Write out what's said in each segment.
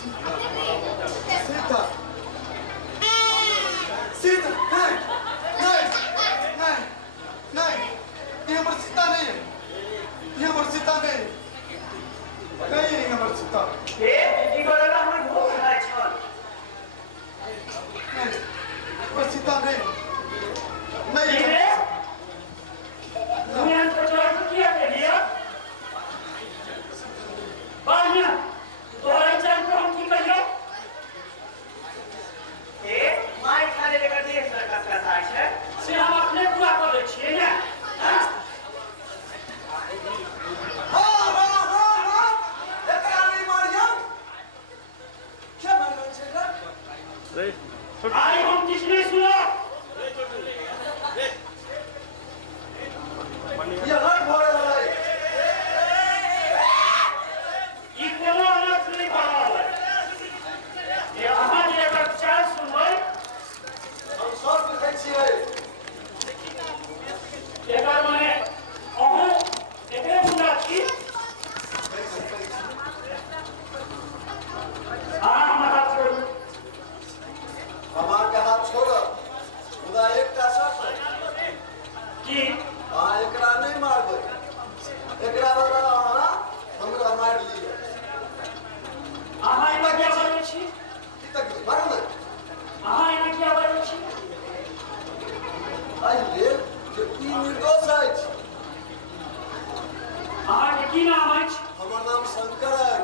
सीता सीता नहीं नहीं नहीं नहीं ये हमारी सीता नहीं है ये हमारी सीता नहीं नहीं ये हमारी सीता ये दीदी को लगा हमें भूख है छल नहीं हमारी सीता नहीं नहीं ये तुम्हें हमको चोर किया के लिया बानिया तोरे जान को हम की कहियो ए माय खाने लेकर देश सरकार का साइज है से हम अपने पूरा कर ले छिए ना हां एकरा नहीं मारियो क्या मारन छेगा रे आई हम किसने सुना ये हट भोरे वाला है ये कोनो अलग नहीं पड़ा है ये हमारे अगर चाल सुनोय हम सब देखे छिए एकर माने अहो एकरे मुंडा छी हमारा छोड़ हमार के हाथ छोड़ खुदा एक का शर्त की एकरा नहीं मारबे एकरा बदला हमरा मार लियो आहा इना क्या बारे छी की तक मारबे आहा इना क्या बारे छी आई ले जे की निर्दोष है आहा के की नाम है हमर नाम शंकर है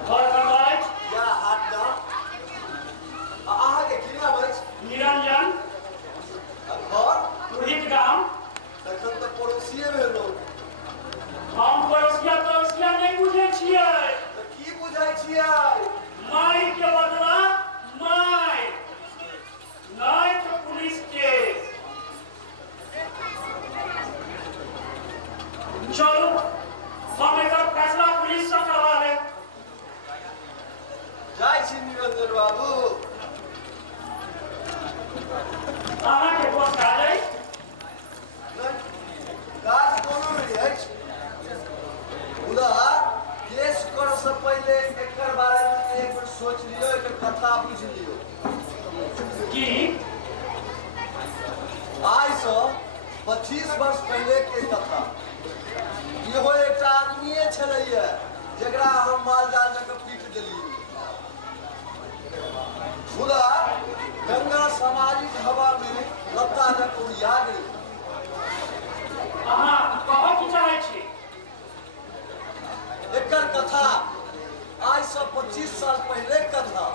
घर है या हाथ दा आहा के की नाम है निरंजन और रोहित गांव तखन तो पड़ोसिए भेलो हम पड़ोसिया नहीं बुझे छिए तो की बुझाई छियै माई के बदला माई नहीं तो पुलिस के चलो हम एक फैसला पुलिस से करवा ले जाय छी निरंजन बाबू आहा के पास आ जाए काज कोनो नहीं है खुदा केस कर से पहले एकर बारे में एक बार सोच लियो एकर कथा बुझ लियो कि आज से 25 वर्ष पहले के कथा इहो एक आदमीए छलैया जकरा हम माल जाल जक पीट देलियै खुदा गंगा सामाजिक हवा में लता जक उड़िया गेल आहा कहो की चाहे छी एकर कथा आज से 25 साल पहले कथा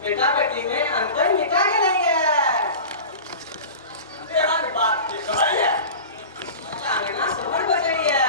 बेटा बेटी में अंतर मिटा के नहीं है तेरा बात की है जाने ना समझ बच रही है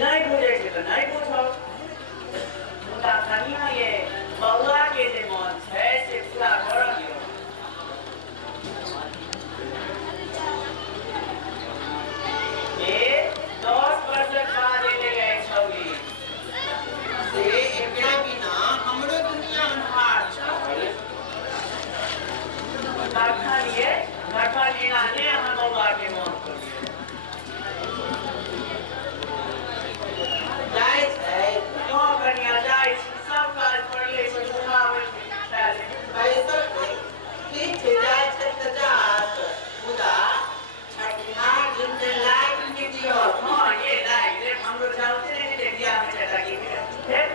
नहीं बुझे छे तो नहीं बुझो मुदा कनिया ये बउआ के जे मन छै से पूरा कर दियो ए 10% बाद ले गए छौरी से एकरा बिना हमरो दुनिया अन्हार छै घटनिया ने हम बउआ के मन करिए जाय छै क्यों कनिया जाय सब काज पड़ले से घुमावे चले बैसल ठीक छै जाय छै त जात मुदा छठिना दिन के लाइट नहीं दियो हां ये लाइक रे हम लोग चलते नहीं देख दिया में चटा की फिर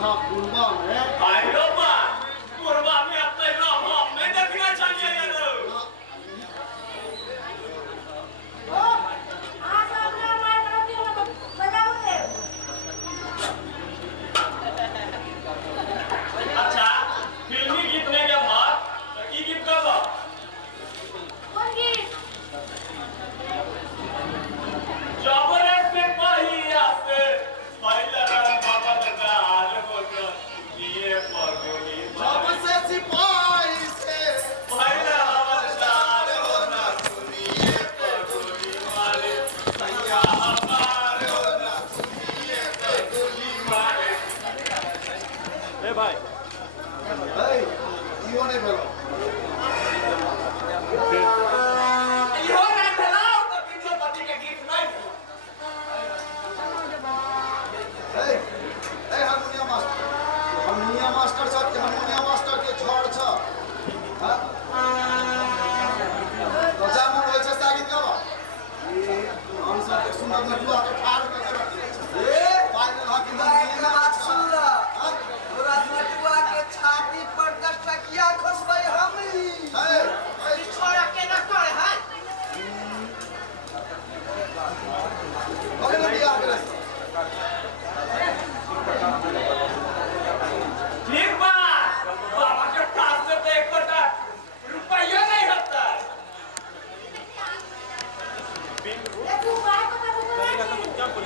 हाँ पूर्वा में आई लो बा पूर्वा में अपने रहो मैं दक्षिणा चाहिए यार अच्छा फिल्मी गीत में क्या बात की गीत का बात जबरदस्त में पहिया से पहिला रंग बाबा का हाल बोलो ये पगोली जब से सिपाही से पहिला हवलदार होना सुनिए पगोली मारे भैया हमारे होना सुनिए पगोली मारे ए भाई क्यों नहीं बोलो इहो नहीं भेलाओ तो किनको पति के गीत नहीं हारमोनियम मास्टर साहब के हारमोनियम मास्टर के झड़ छ तो जामुन होय छै सागित गावा हम सब के सुंदर नटुआ के ठाड़ के रखिए ए पाइ में हाथ में बात सुन ल तोरा नटुआ के छाती पर 10 टकिया खसबै हमही है छोड़ा के न करे है अरे बियाह करे ठीक बात बाबा के पास से तो एक कोटा रुपया नहीं होता देखो भाई को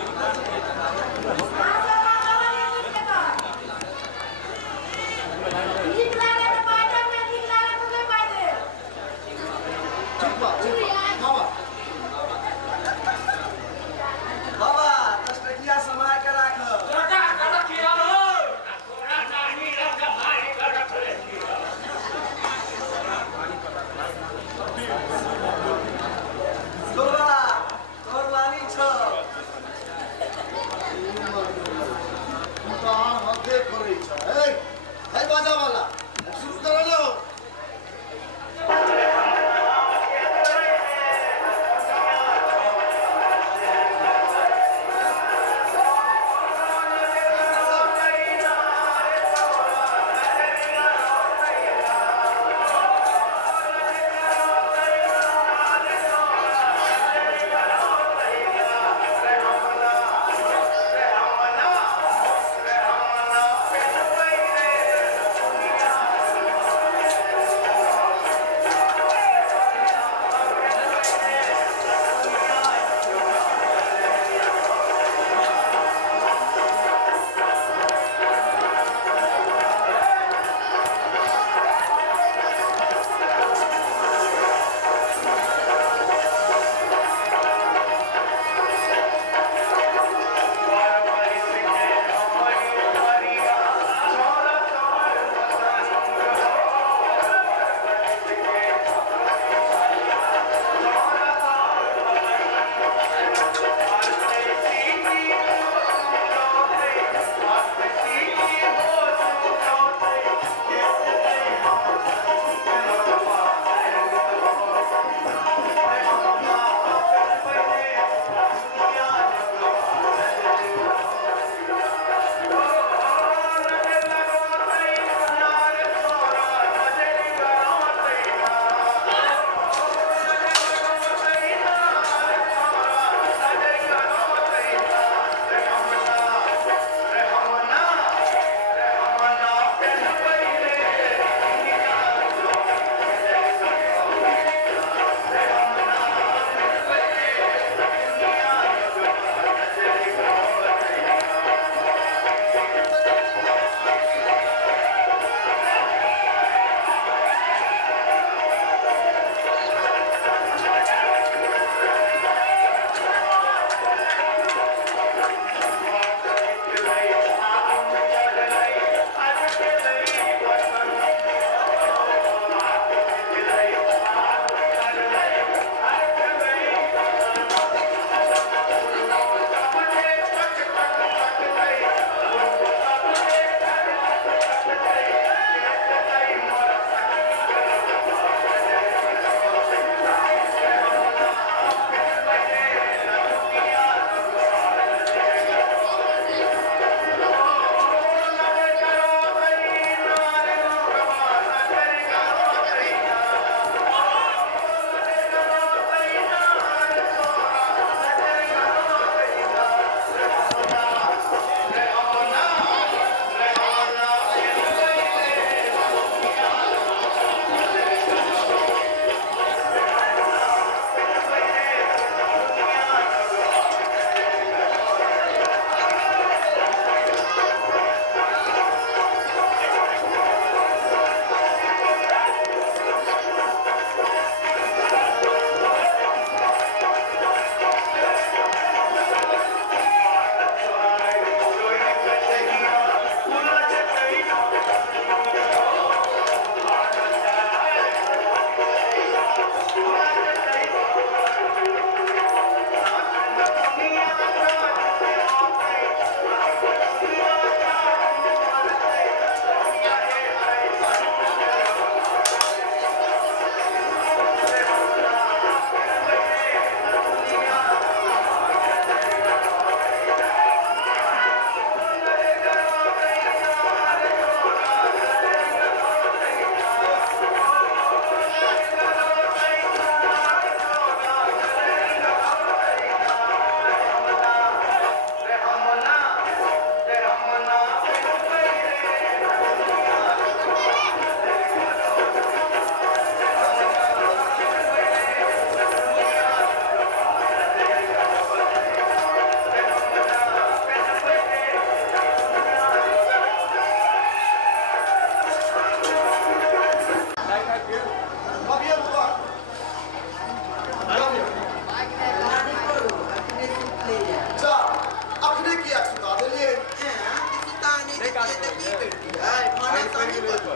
की बेटी है माने सही बता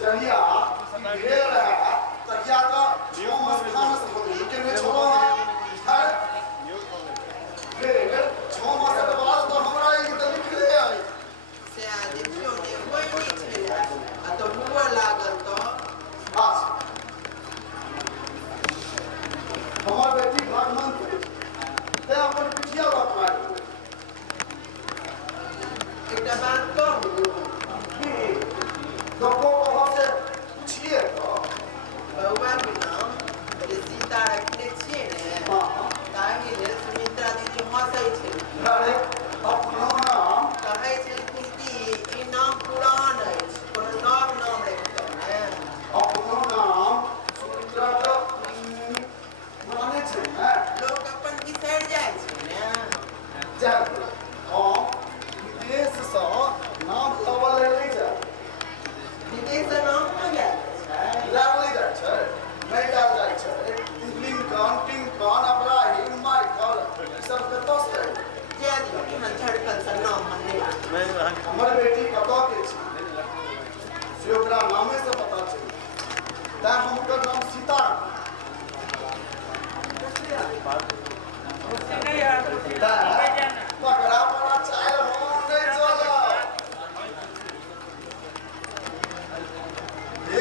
जहिया ढेर रहा तहिया का 6 मास खाना से बोली के में छोड़ो है फिर 6 मास के बाद तो हमरा ई त निकले आई से देखियो ने कोई नहीं छे आ तो हुआ लागल तो बस हमार बेटी भगवान ते अपन पिछिया बात मार एक बात तो लोगों को हमसे पूछिए तो बउआ के नाम रे सीता रखने छिए ने हां ताहि ले सुमित्रा दीदी हंसै छै अरे अपना नाम कहै छै कि ई नाम पुरान अछि कोनो नव नाम रखितो ने अपना नाम सुमित्रा का माने छै ना लोग अपन बिसरि जाइ छै ने जब हम विदेश से नाम लवल ले जा विदेश नाम न गेल लाल ले जाय छै नहीं लाल जाय छै लिंकन टिंकन अब्राहिम माइकल ई सब कतौ से जे दियो न धड़कन से नाम मने हमर बेटी कतौ के छै से ओकरा नामे से पता छै ता हमकर नाम सीता उससे नहीं यार ता ले जाना पकड़ा पड़ा चाय हो नहीं चला ए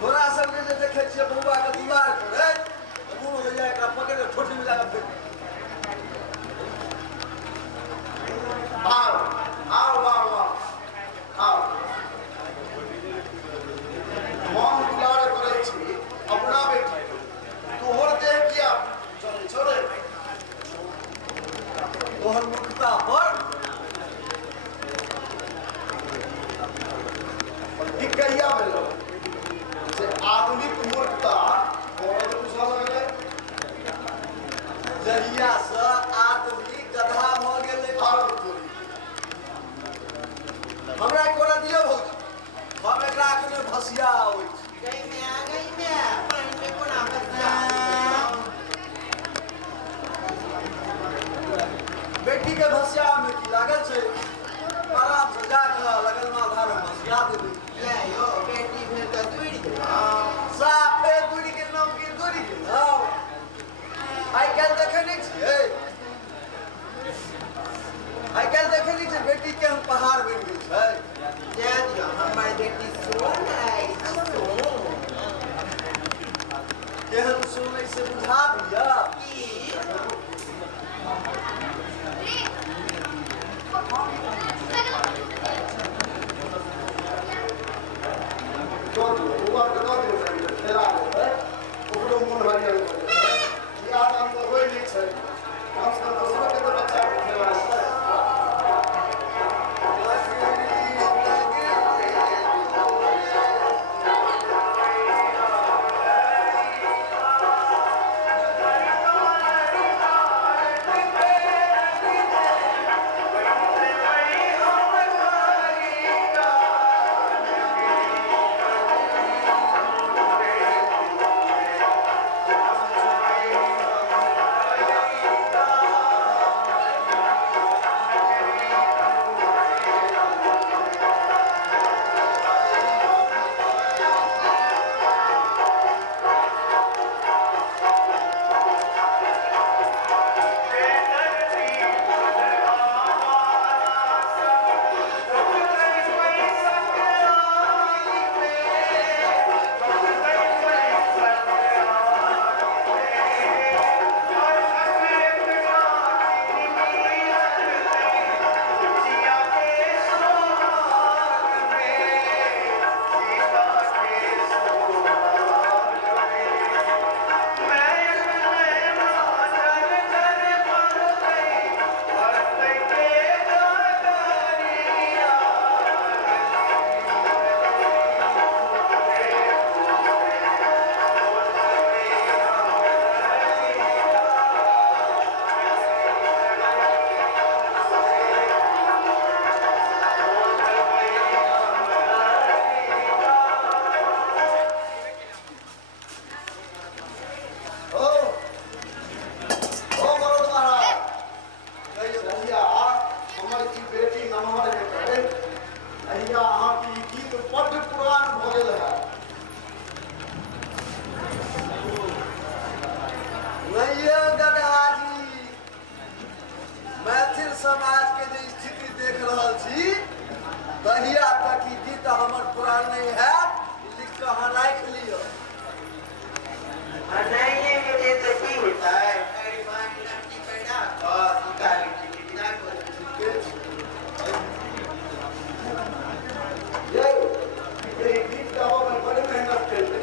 तोरा सब के जे देखे छियै बउवा के दीवार पर है मुंह हो जाए एकरा पकड़ के ठोठी में लगा फेंक आओ आओ आओ आओ आओ मन दुलार करे छी अपना बेटी तोहर देह किया चल छोड़े तोहर मुखता पर दिकैया भेलो जे आधुनिक मूर्खता और बुझा लगले जहिया से आदमी गधा भ गेलै भारत तोरी हमरा कोरा दियो भौजी हम एकरा अखने भसिया आबै छी गई में पानी में कोना बचा बेटी के भसिया में की लागल छै आराम से जाके लगल में आधार में भसिया देबै ले यो बेटी भेल तो दूर दे साफे दूरी के नाम की दूरी के नाम आई काल्हि देखे नहीं छियै आई काल्हि देखे नहीं छियै बेटी के हम पहाड़ बनि गेल छै जे दियो हमर बेटी सोन आई सोन केहन सुनै से बुझा दिया की समाज के जे स्थिति देख रहल छी तहिया तक ई गीत हमर पुरान नहीं है, लिख के अहाँ राख लियो। नहीं मिले तो की होता है? अरे मान लड़की पैदा बस निकाल के बिना को ये गीत गाओ में बड़ी मेहनत करते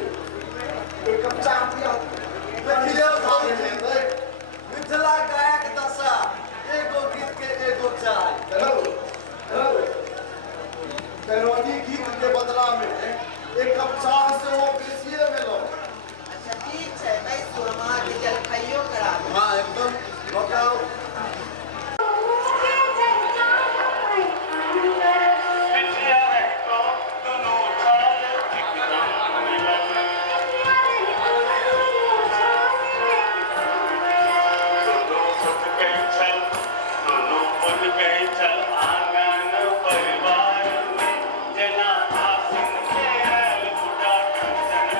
एक कप चाय पिया देखिए भाई, मिथिला गायक दशा एगो गीत के एगो चाय। कैरोनी गीत के बदला में एक कप चाय से वो बेसिए में लो। अच्छा ठीक है, मैं सुरमा के जल खाइयो करा दूं। हाँ एकदम बताओ। बिटिया है तो दोनों चाल कितना मिलन दोनों फुट गई चल दोनों फुट गई चल आंगन परिवार में जना आसिन के आल बुढ़ा कंचन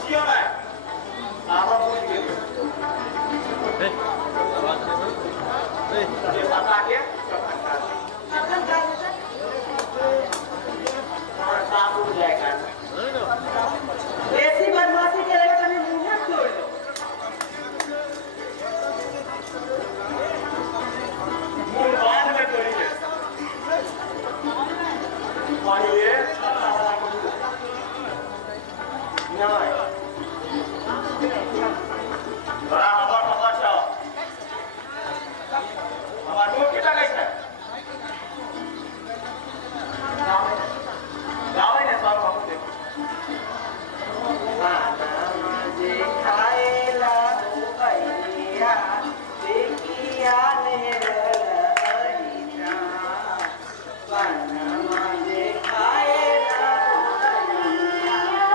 छियो ना आबो बुझ गेलियो ये पता के और साबु जाएगा ऐसी बदमाशी करेगा तो मैं मुंह हाथ तोड़ दूं। मुंह बाद में तोड़िए पहले नहीं बड़ा हवा छो हमार मुंह कितना कैसे गाँव ने सब हम देखो मुझे खाएला हो गईया देखिया नेहरिया मुझे खाएला हो गईया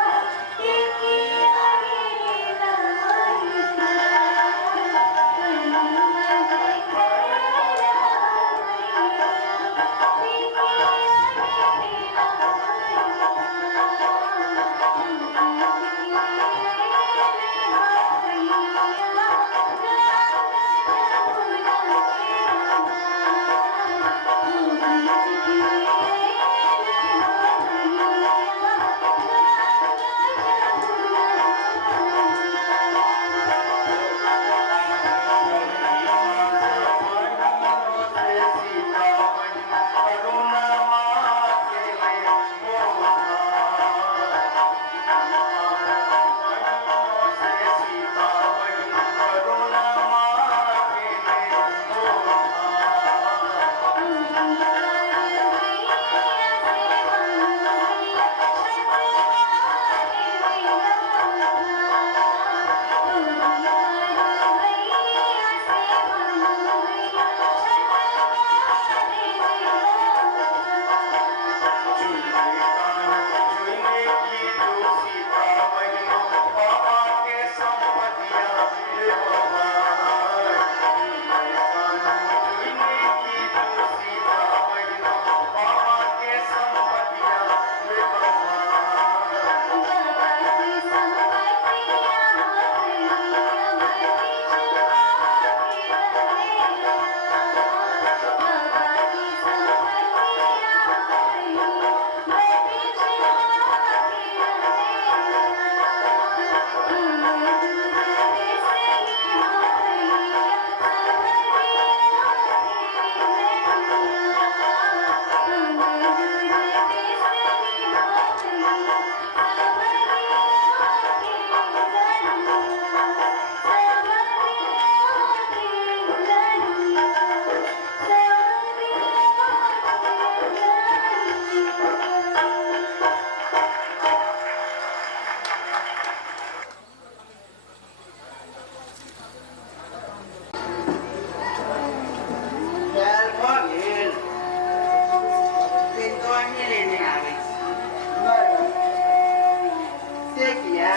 देखिया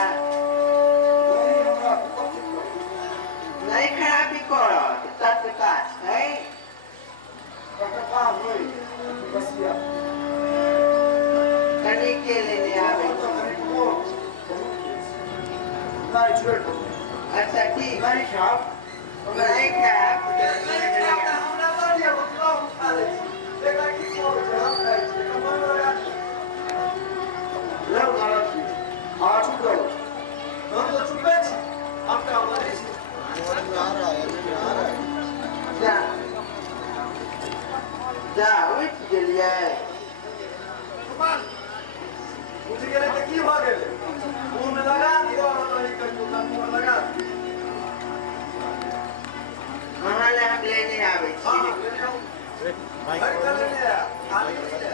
अच्छा ठीक है साहब नहीं खाया जा उठ गेलिए उठ गेले त की भ गेले मुंह में लगा दियो नहीं कर तो मुंह में लगा हमरा ले हम लेने आवे छी हां ले आओ भाई कर ले खाली ले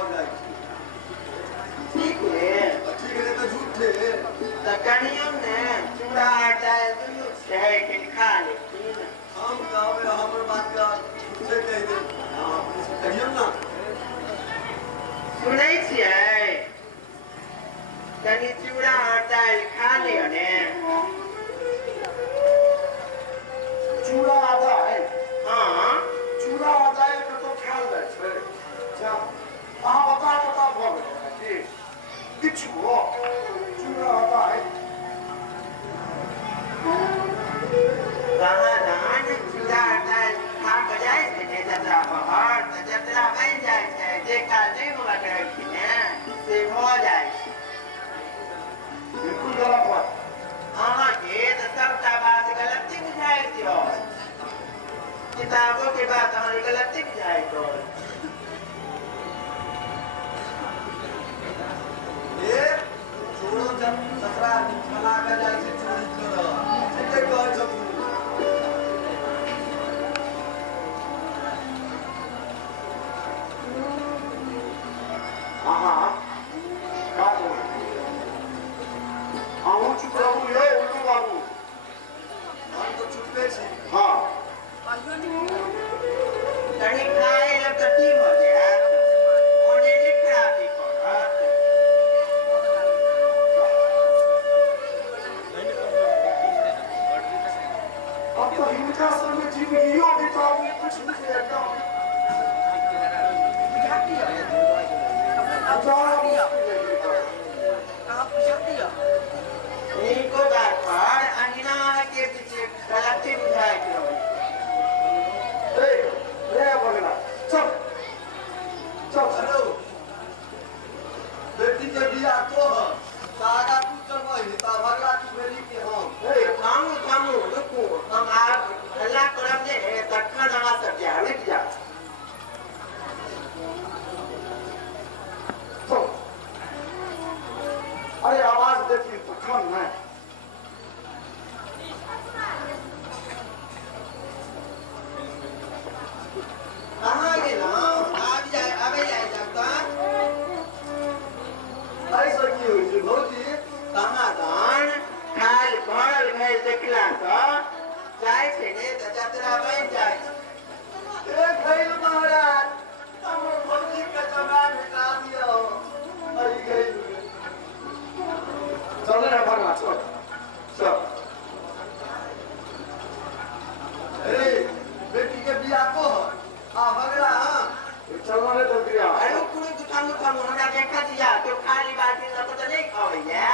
हो जाए ठीक है ठीक है तो झूठे तो कनियों ने चूड़ा आटा दुनू छै के खा लेकिन हम गाँव में हमर बात का झूठे कह दे कहियो ना सुनै छियै कनी चूड़ा आटा खा लियो ने चूड़ा आधा है हाँ चूड़ा आधा है तो ख्याल रखे क्या हाँ बता बोल रहे किछ हो चूड़ा आधा है कहाँ दान चूड़ा आटा खा के जाए छै ने जतरा पहाड़ तो जतरा बन जाए छै जे काज नहीं हुआ करे कि ने से हो जाए छै बिल्कुल गलत बात अहाँ के तो सबटा बात गलती बुझाई दियो किताबों के बात हमारी गलती बुझाई दो ए छोड़ो जब ससुरा बना के जाए छै चोरी करो ठीके कहै छ हाँ का बोल हाँ चुप रहू ये उल्लू बाबू हम तो चुपे छी हाँ कहीं खाए लग तो ठीक हो गया ओने नहीं खराबी पड़त अब तो इनका संग जिंदगियों बिताऊं कुछ नहीं रहता इनको बात पर अंजना के पीछे गलती बुझाई दियो ले बगला चल चल हेलो बेटी के बियाह तो ह सागा तू चलबही ता भगला तू बेटी के हम थामू रुकू हम आप अल्लाह करम ने तखन अहाँ सब जा रुक जा चल अरे आवाज देती तो कौन है कहाँ गेलौ आब जाए आबे जाए जब तक ऐसा की होई छै भौजी कहाँ दान खाल भरल भेल देखला तो जाए छै ने तो जतरा बन जाए छै ए खैल महाराज हमर भौजी के जवान हटा दियो अई गई चल रे बगला चल चल अरे बेटी के बियाह तो ह आ भगला हां चल रे तो दिया अरे कुनी थामू हमरा देखा दिया तो खाली बाल्टी न तो नहीं खावैया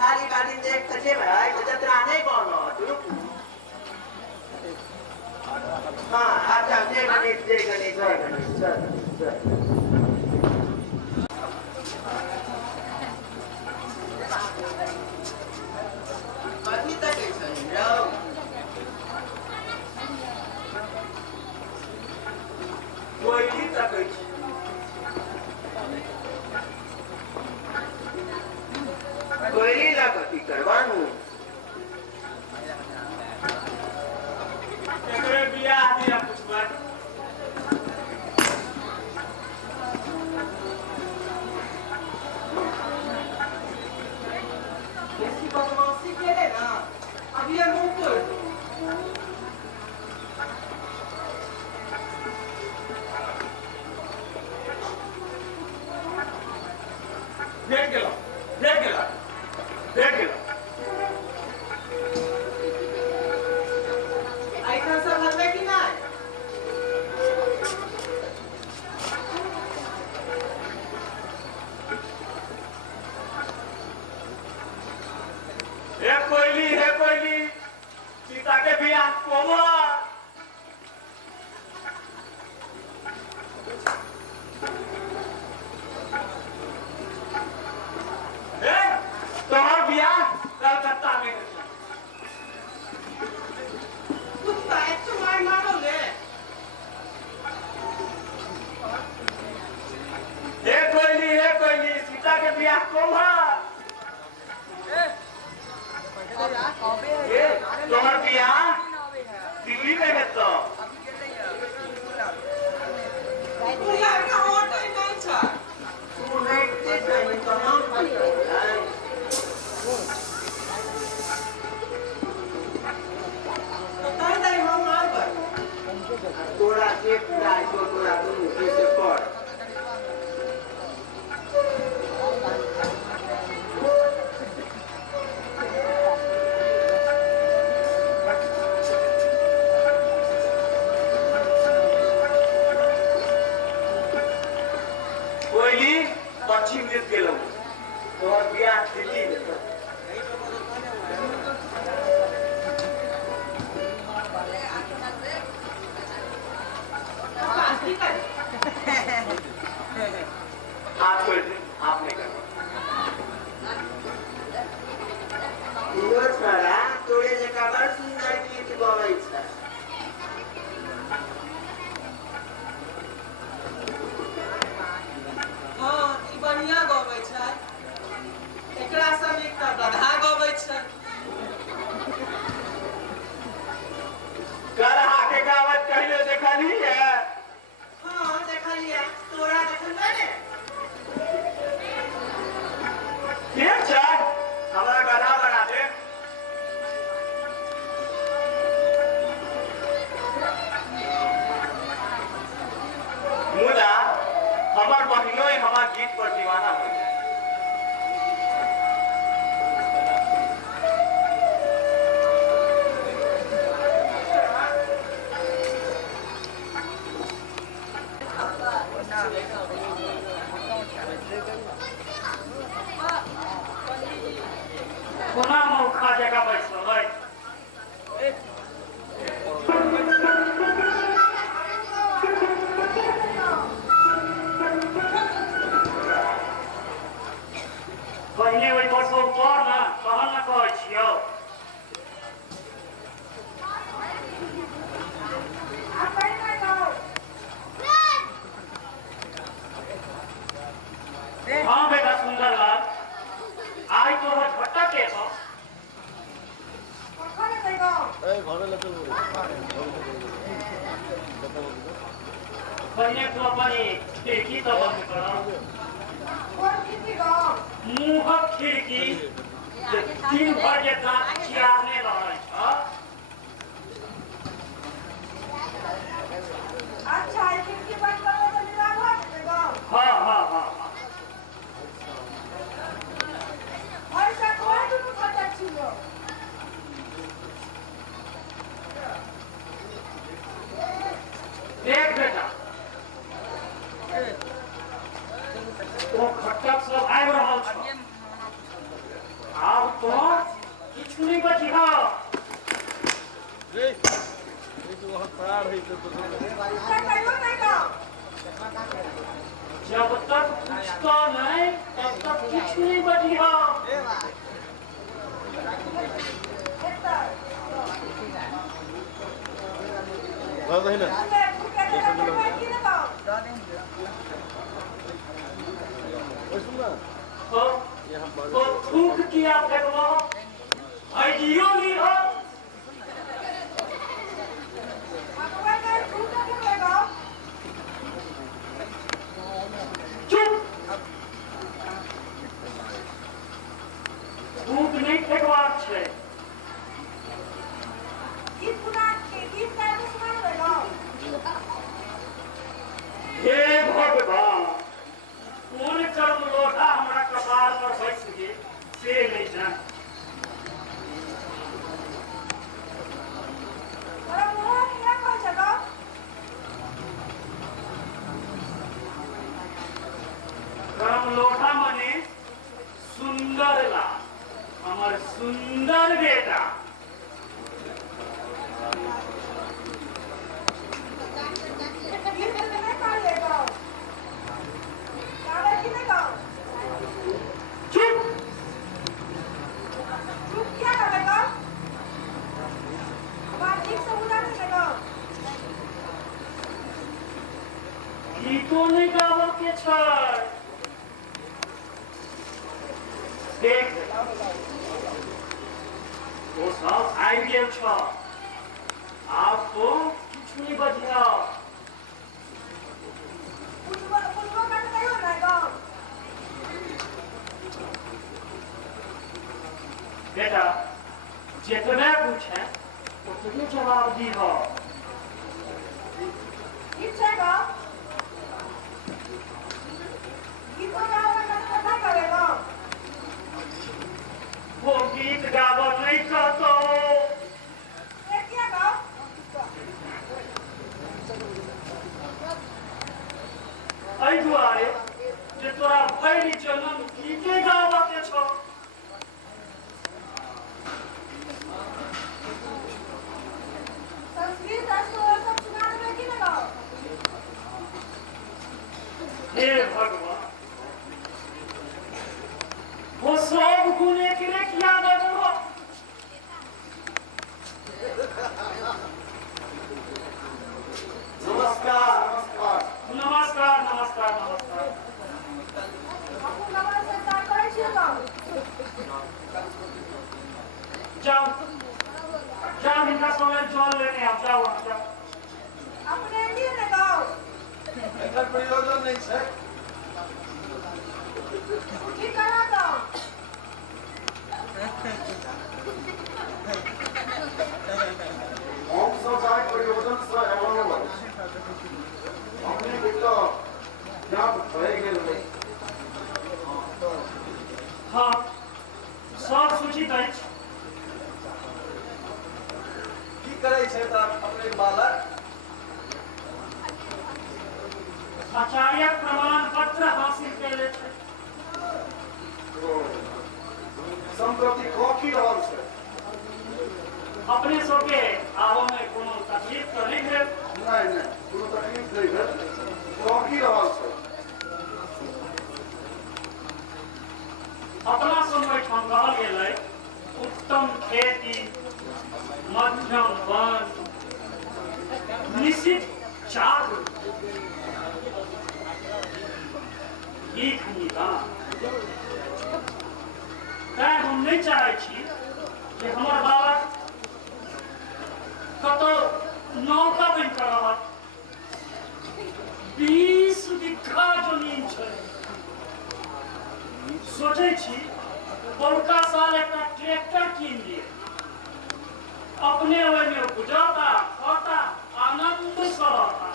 खाली बाल्टी देख के भाई तो जतरा नहीं बनो रुक हाँ अच्छा जय गणेश चल कथी तक छै रौ कोई तकै छी कोई लगा की करवानू एकरे बियाह दिया पुष्पा ऐसी बदमाशी करे ना अब ये मुंह कर भेट गेलो ऐसा सब हलवे की ना हे कोयली सीता के बियाह कोमो तोहर बियाह कलकत्ता में तू पैर तुम्हारे मारो ले हे कोयली सीता के बियाह कोमो तोहर बियाह दिल्ली में है तो तू लड़का होटल नहीं छ कोयली पश्चिम दिस गेलौ तोहर बियाह दिल्ली में हाथ छोड़ दे आप नहीं करना यो छोरा तोरे जका बड़ सुंदर गीत गबै छ हाँ ई बढ़िया गबै छै एकरा सब एकटा गधा गबै छै गधा के गावत कहियो देखली है हाँ देखलिए तोरा देखल ने ठीक छै हमरा गधा बना दे मुदा हमर बहिनो हमर गीत पर दीवाना हो जाए कोना मौका जगह बैसल है पहिने ओहि पर सो पर ना कहल ना कहै छियौ हाँ बेटा सुंदर लाल आई तो झट्टा के तो पहिने तो अपनी खिड़की तो बंद करो मुंह खिड़की दिन भर जे दांत चियारने रहे छ अच्छा खिड़की बंद करो तो निराग हो जाएगा हाँ हाँ हाँ ऐसा कोई भी खाता छिलो देख बेटा वो खट्टक सब आबि रहल छ आब तो किछु नहीं बची हो कहियो नहीं का जब तक पूछता नहीं तब तक किछु नहीं बची हो तो थूक किया फेंकवा आइडियो नहीं हो चुप थूक नहीं फेंकवा छे हे भगवान कौन कर्म लोटा हमरा कपार पर बैस गए से नहीं जान कर्म लोटा मने सुंदर ला हमर सुंदर बेटा गीतो नहीं गावल के छै देख वो सब आबि गेल छ आब तो किछु नहीं बचिया बेटा जितने पूछे उतने जवाब दी हो वो गीत गावल नहीं कहतो एहि दुआरे मेरी जन्म गीते गावा के छो संस्कृत अस्तु सब सुना देबे कि ना गाओ हे भगवान वो सब गुण एक एक याद आ जाओ नमस्कार नमस्कार नमस्कार नमस्कार नमस्कार आपको नमस्ते का करे छिए गाओ जाओ जाओ इनका समय जल लेने आप जाओ आप जाओ अपने लिए ना गाओ एकर प्रयोजन नहीं है की करा गाओ हम सब जाय प्रयोजन से अवेलेबल हमने बिल्लो याद भए गेल नहीं हाँ सब सूचित अछि की करे छै त अपने बालक आचार्य प्रमाण पत्र हासिल केले छै संप्रति कॉफी रहल छै अपने सबके आबो में कोनो तकलीफ तो नहीं भेल नहीं नहीं कोनो तकलीफ नहीं भेल कॉफी रहल छै अपना समय ठाम कहल गेलै उत्तम खेती मध्यम वन निश्चित चारू एक निदान तैं हम नहीं चाहे छी कि हमर बालक कतौ नौका बन कर रहत 20 बीघा जमीन छै सोचे छी बड़का साल एक ट्रैक्टर कीन लिए अपने ओहि में बुझाता खाता आनंद से रहता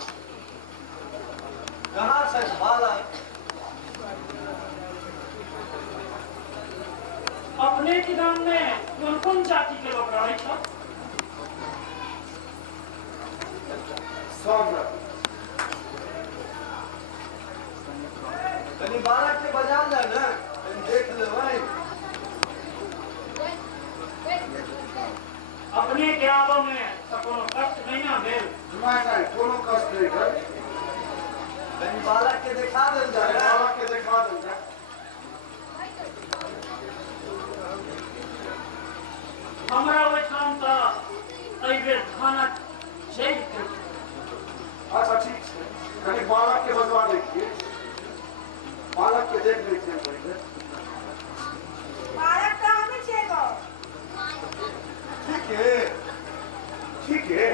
कहाँ छै बालक अपने के गांव में कौन कौन जाति के लोग रहे छ सब कनी बालक के बजा ले ना कनी देख लेबै अपने के आबो में तो कोनो कष्ट नहीं ना भेल नहीं नहीं कोनो कष्ट नहीं भेल कनी बालक के देखा देल जाय ना बाबा के देखा देल जाय हमरा ओहिठाम तो एहि बेर धानक जैत अच्छा ठीक है कहीं बालक के बजवा देखिए बालक के देख लेते हैं पहले बालक कहाँ में छे गाओ ठीक है ठीक है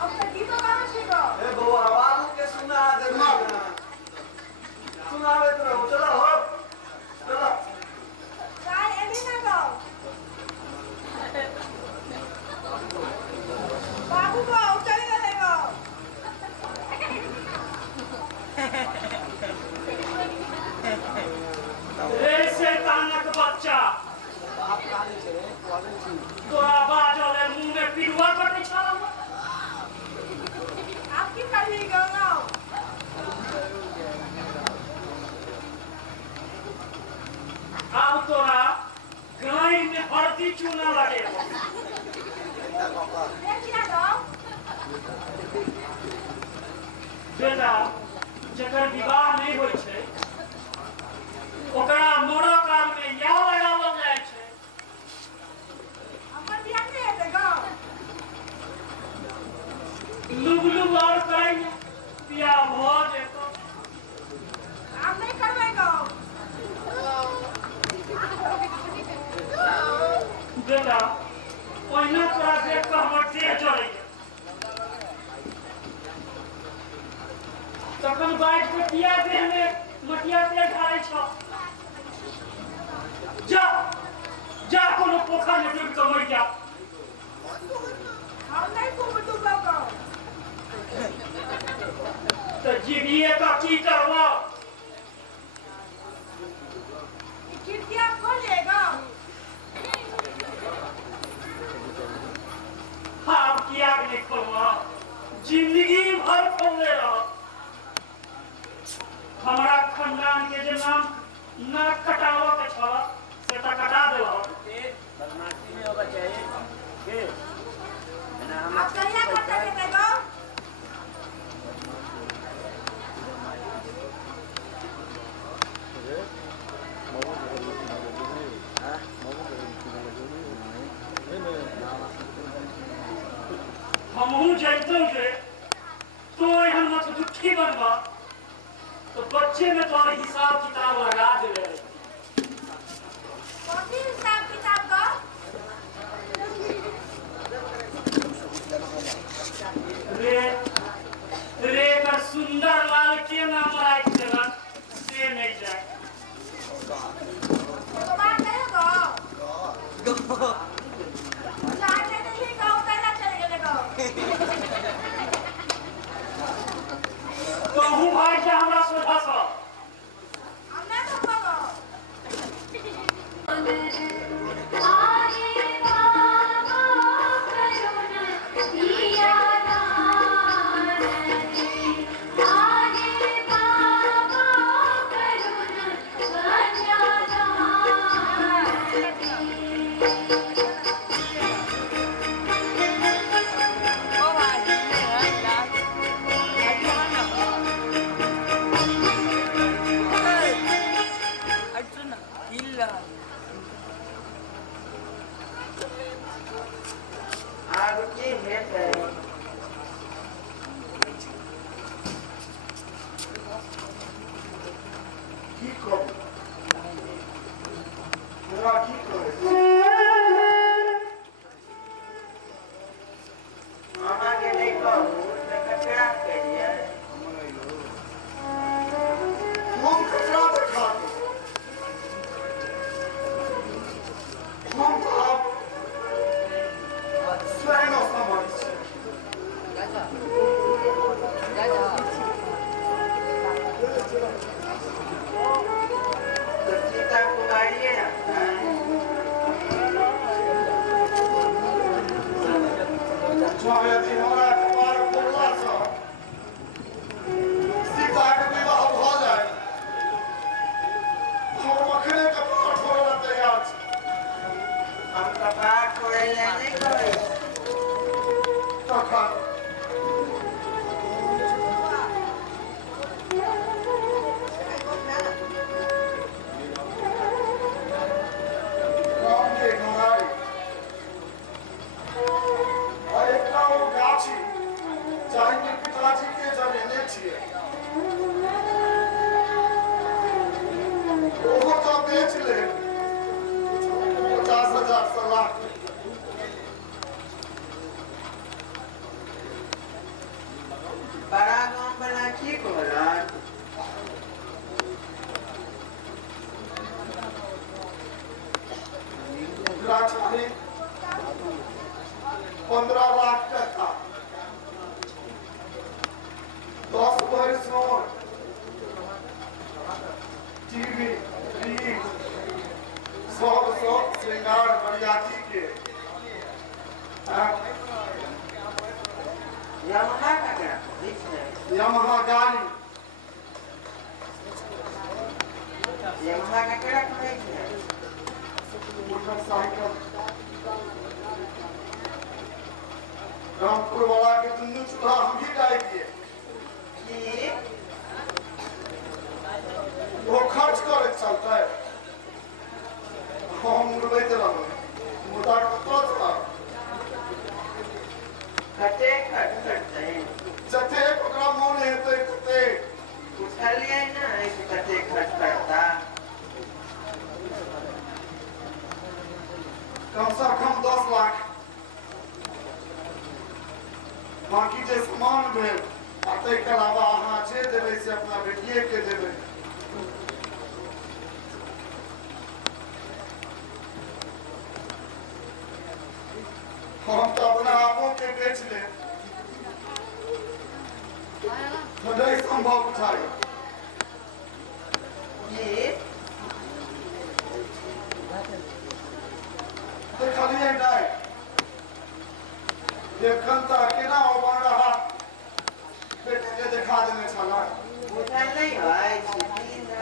अब तक की तो कहाँ छे गाओ ए बउआ बाबू के सुना दे सुनावे तो रहो चलो हो चलो चाय एनी ना गाओ बाबू को चल गए गाओ रे शैतानक बच्चा तोरा बाजल है मुंह में पिलुआ कटे छल आपकी खाली गाओ अब तोरा गाय में हल्दी चूना लगे देखिए गाओ बेटा जकर विवाह नहीं होय छै ओकरा मरऽ काल में या लगावल जाय छै हमर बियाह नहीं है गाओ लुब लुब और करेंगे पिया भ जेतो हम नहीं करवे गाओ बेटा ओहिना तोरा देख कऽ हमर देह जड़ै तखन बाइट के पिया देह में मटिया तेल ढारै छ जा जा कोनो पोखर में डूब कऽ मरि जा हम नहीं खूब डूबो गाओ तो जीविए का की करबो खिड़कियां खोलेगा आप किया नहीं खोलवा जिंदगी भर खोले रहो हमारा खानदान के जे नाक कटावो के छल से त कटा देलहो। बदमाशी में होगा चाहिए के ना हम आप कहिया खर्चा के देबो? हमहू जैतों जे तो एहन मत दुखी बनबा तो बच्चे में तोर हिसाब किताब लगा देले। कथी हिसाब किताब का? रे कर सुंदर लाल के नाम राख देलन से नहीं जाए। तो बात नहीं को जाने नहीं गाँव कैला चले गेले गाँव। कहूँ भाई के हमरा सोधा सा हमने तो कहो आग की है की करू तोरा की करे मामा के नहीं कहूँ तो कचरा करिए हम कचरा देखा हम तो आप स्वयं असमर्थ छी। तो सीता कुमारी है जो यदि हमरा कपार फोड़ला सँ सीता के विवाह भ जाए हम अखने कपार फोड़े ला तैयार छी। हम कपार छोड़े नहीं कहे तखन राम के घराई और एकटा ओ गाछी जाहि में पिताजी के जमीने छियै ओहो तो बेच ले 50,000 से लाख बड़ा गाँव बना ठीक होला ओकरा चाही 15 लाख टका 10 भरि सोन टीवी फ्रिज सब श्रृंगार बरियाती के यमुना का क्या बीच में यामाहा गाड़ी यमुना का केड़ा कहे छै मोटरसाइकिल रामपुर वाला के दुनू चूल्हा हम ही डाल दिए की वो खर्च करे चलते हम उड़बैत रहबै मुदा कतऽ चला कते खर्च करते जतेक ओकरा मोन हेतै ततेक पूछलिए ना कि कते खर्च करता कम से कम 10 लाख बाकी जे सामान भेल आ ताहिके अलावा अहाँ जे देबै से अपना बेटिए के देबै हम तो अपना आपों के बेच ले तो नहीं संभव उठाई की देखलिए नहीं देखन तो केना हो बन रहा बेटे के देखा देने छला पूछल नहीं है कि 3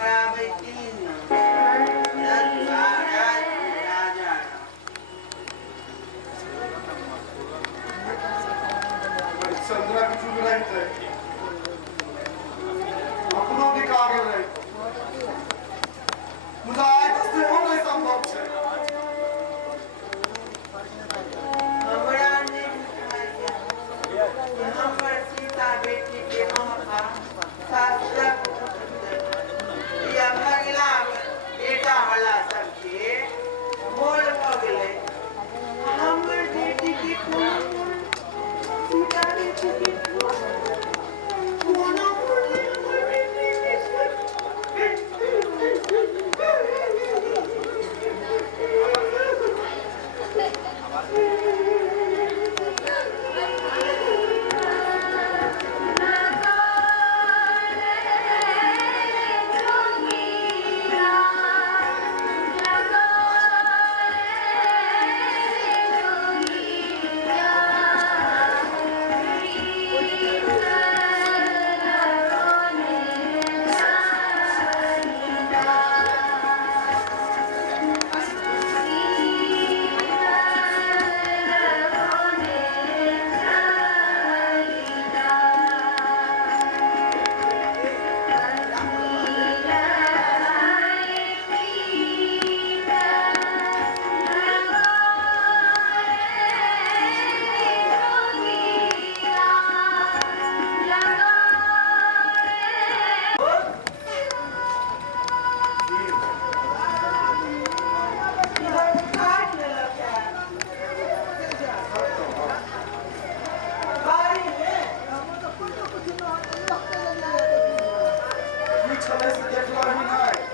से देखला ही नहीं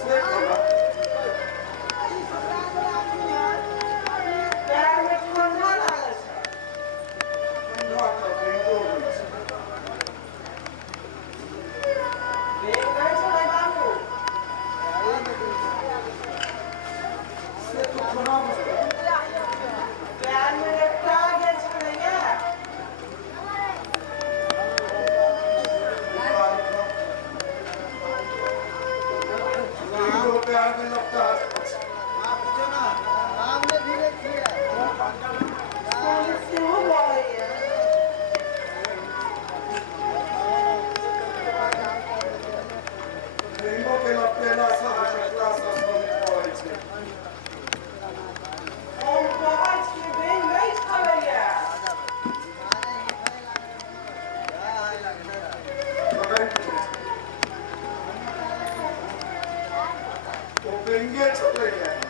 से कोना ना तो बिंदु से तो कोना मुझे बिंदु प्यार में लगता है बिंदु के लपेला सा हटला सा सब पड़े छे वो बेंगे चले गए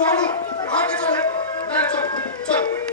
चलो आगे चलो चल